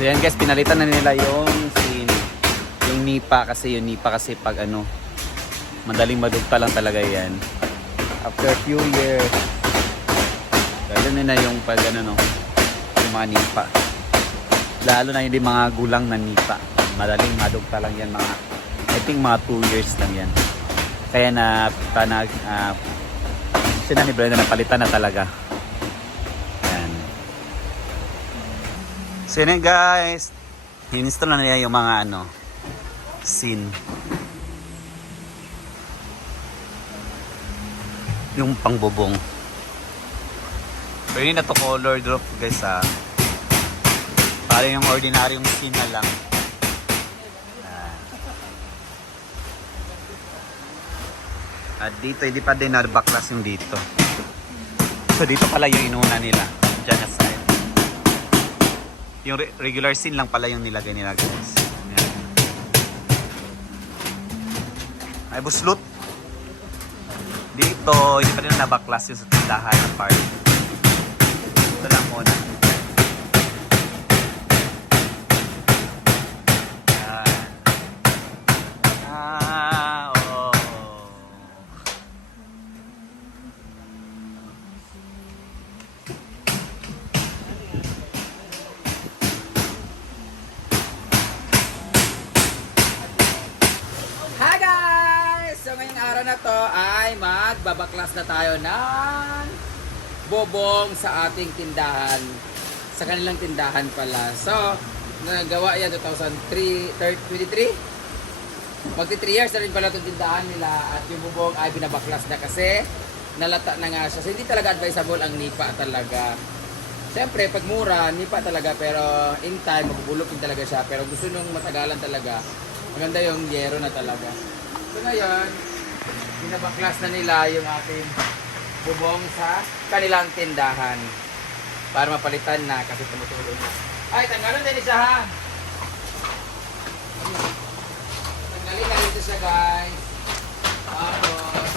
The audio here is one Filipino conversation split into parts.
So yan guys, pinalitan na nila yung sin yung nipa kasi yung nipa kasi pag ano madaling madugta lang talaga yan. After a few years lalo na yung pag ano no yung mga nipa. Lalo na yung mga gulang na nipa. Madaling madugta lang yan mga I think mga 2 years lang yan. Kaya na tanag uh, sila ni Brenda napalitan na talaga. So yun guys. Install na nila yung mga ano scene. Yung pangbubong. Pero hindi na to color drop guys ah. Para yung ordinaryong scene na lang. Ah. At dito, hindi pa din na-backlas yung dito. So dito pala yung inuna nila. Diyan side. Yung re- regular scene lang pala yung nilagay nila guys. Yan. Ay buslot. Dito, hindi pa rin na-backlas yung sa tindahan na part. To ay magbabaklas na tayo ng bobong sa ating tindahan. Sa kanilang tindahan pala. So, nagawa yan 2003, 23? Magti 3 years na rin pala itong tindahan nila at yung bubong ay binabaklas na kasi nalata na nga siya. So hindi talaga advisable ang nipa talaga. Siyempre, pag mura, nipa talaga pero in time, mabubulok din talaga siya. Pero gusto nung matagalan talaga, maganda yung yero na talaga. So ngayon, binabaklas na nila yung ating bubong sa kanilang tindahan para mapalitan na kasi tumutulo na. Ay, tanggalin din siya ha! Tanggalin na dito siya guys. Tapos,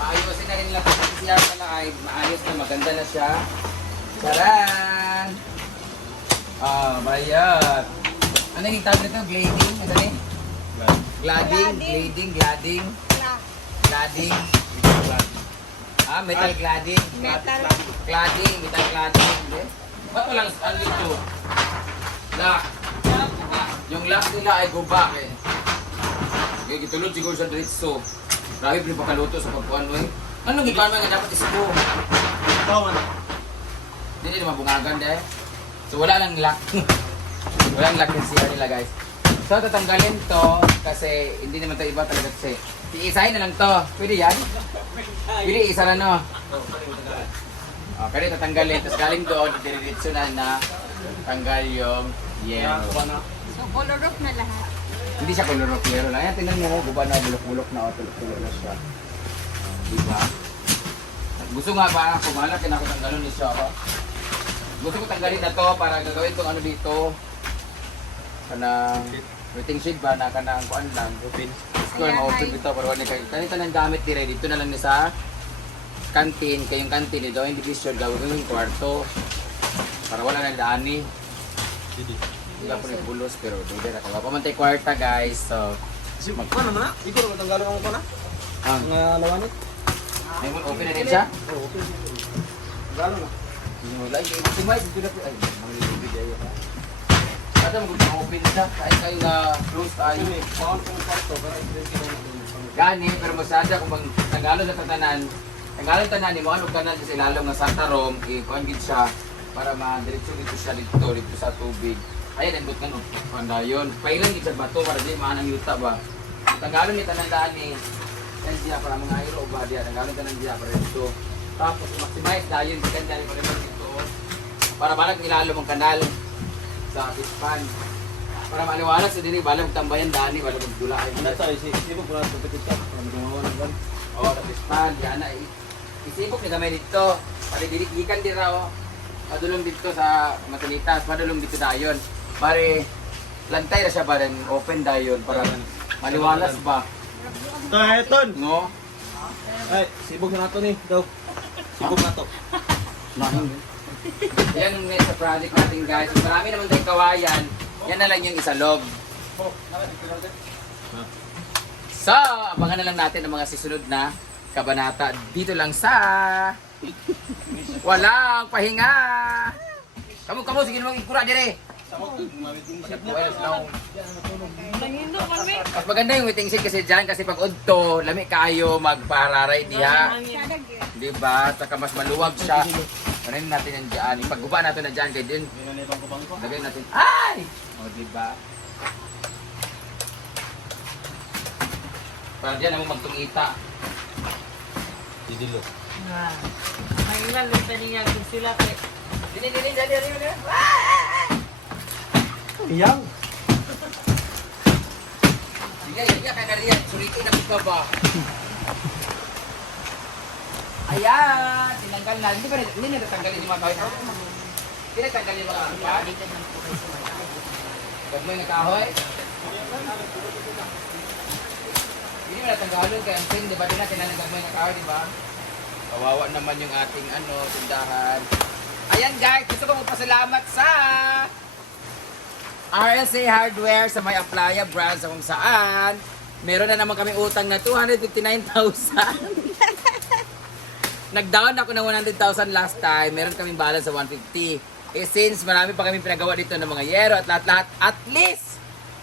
ayusin na rin nila kasi siya pala ay maayos na maganda na siya. Taran! Ah, bayat. Ano yung tawag nito? Glading? Ano ni? Glading, glading, glading, glading. Ah, metal cladding. Metal. Cladding, metal cladding. Hindi. Ba't walang ano ito? Lock. Yung lock nila ay go back eh. Kaya gitulod siguro sa diretso. Grabe pa pakaluto sa pagkuhan mo eh. Anong gikano nga dapat ispo? Hindi naman bungagan dahil. So wala lang lock. Walang lock yung CR nila guys. So tatanggalin to kasi hindi naman to iba talaga kasi. Iisahin na lang to. Pwede yan? Pwede isa na no? Oh, kaya tatanggalin. Tapos galing doon, diretso na na tanggal yung yellow. So, color off na lahat. Hindi siya color of yellow lang. Yan, tingnan mo, guba na, bulok-bulok na, o tulok-tulok na siya. Oh, diba? Gusto nga ba, kumala, kinakutang ganun ni siya ako. Gusto ko tanggalin na to para gagawin tong ano dito. Kanang waiting sheet ba na kanang kuan lang. Open. Ko Ayan, ma-open ay. dito para wala kay kanita nang gamit dire dito na lang ni sa kantin kayong kantin dito yung division gawin yung kwarto para wala nang daani. Hindi po yung bulos pero hindi na kaya pa man tayo kwarta guys. So Si Mag ano man na? Ito naman tanggalin ako pa na. ah, Nga lawanit. may mo open na din siya. Oo, okay. Tanggalin na. Yung like si Mike dito na po ay. Gusto open siya kahit kayo na close tayo. Ng. Gani, pero masyadya kung bang Tagalog sa tatanan, Tagalog tanan ni mo ano tanan sa ilalong nga Santa Rom, i-kuan gid siya para ma-diretso dito siya dito dito sa tubig. Ayan ang nga no, pandayon. Pailan gid sa bato para di maanang yuta ba. Tagalog ni tanan daan ni yan siya para mga aero ba diya Tagalog tanan diya para dito. Tapos maximize dayon gikan dali para dito para balag ilalom ang kanal sa Pispan. Para maliwanag sa dini balag tambayan dani balag magdula ay Ano tayo? Si Sibog ko na ito. Petit ka. Ano gumawa ng gan? Oo, tapos pan, yan na. Isipok ni gamay dito. Pari diligikan din raw. Madulong dito sa matanitas, madulong dito dayon. Pare, lantay na siya ba rin, open dayon para maliwalas ba? Ito, Eton! No? Ay, sibog na nato ni. Daw. Sibog na to. Nahing. Yan yung next project natin guys. Marami naman tayong kawayan, yan na lang yung isalog. So, abangan na lang natin ang mga susunod na kabanata dito lang sa Walang Pahinga. Kamu, kamu, sige naman ikura dire. Mas maganda yung waiting shed kasi dyan kasi pag udto, lami kayo magpararay diha. Di ba? Saka mas maluwag siya. Panayin natin yan dyan. Ipagguba natin na dyan kay din. Lagay natin. Ay! O, di ba? Para dyan naman magtungita. Didilo. Nga. Mahina lupa niya kung sila kay Dini, dini, dini, dini, dini. Iyang. Sige, sige, kaya kariyan. Suriki na pa ba? Ayan! Tinanggal na. Hindi ba na- hindi na natanggalin yung mga kahoy? Hindi natanggalin yung mga kahoy? Huwag mo yung kahoy? Hindi mo natanggalin kaya ang tin, di ba? Di na tinananggal mo yung kahoy, di ba? Kawawa naman yung ating ano, tindahan. Ayan guys, gusto ko magpasalamat sa RSA Hardware sa may Aplaya brand sa kung saan meron na naman kami utang na 259,000. Nag-down ako ng 100,000 last time. Meron kaming balance sa 150. Eh since marami pa kami pinagawa dito ng mga yero at lahat-lahat, at least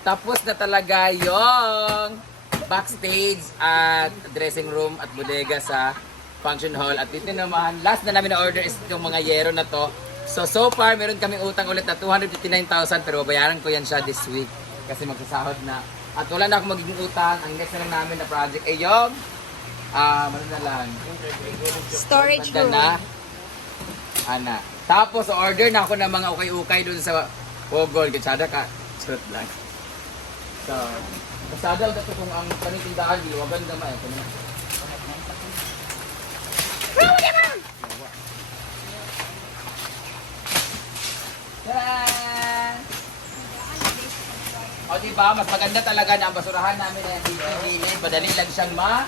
tapos na talaga yung backstage at dressing room at bodega sa function hall. At dito naman, last na namin na order is yung mga yero na to. So, so far, meron kami utang ulit na 259,000 pero bayaran ko yan siya this week kasi magsasahod na. At wala na akong magiging utang. Ang next na lang namin na project ay yung ah, ano na lang, storage Banda na. Ana. Tapos order na ako ng mga ukay-ukay doon sa Wogol. Katsada ka. Charot lang. So, kasada ko kung ang panitindahan, liwagan naman. Ito na. Tadaan! O diba, mas maganda talaga na ang basurahan namin na dito. Madali lang siyang ma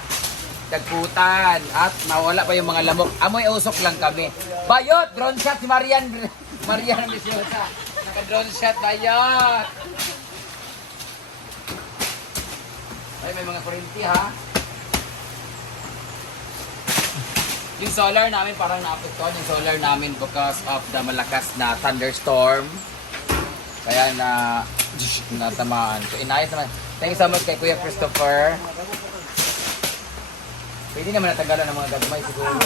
dagkutan at mawala pa yung mga lamok. Amoy usok lang kami. Bayot! Drone shot si Marian. Marian Misiosa. Naka-drone shot, bayot! Ay, may mga kurinti ha. Yung solar namin parang naapektuhan yung solar namin because of the malakas na thunderstorm. Kaya na natamaan. So inayos naman. Thank you so much kay Kuya Christopher. Pwede naman natanggalan ng mga gagmay siguro.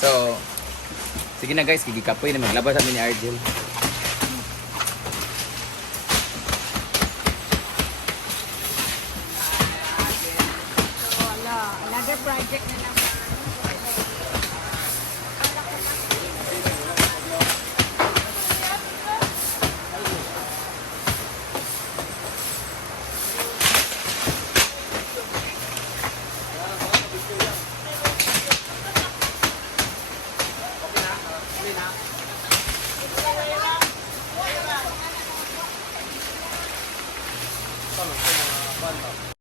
So, sige na guys, kikikapoy na maglabas kami ni Argel. Wala. Another project na naman.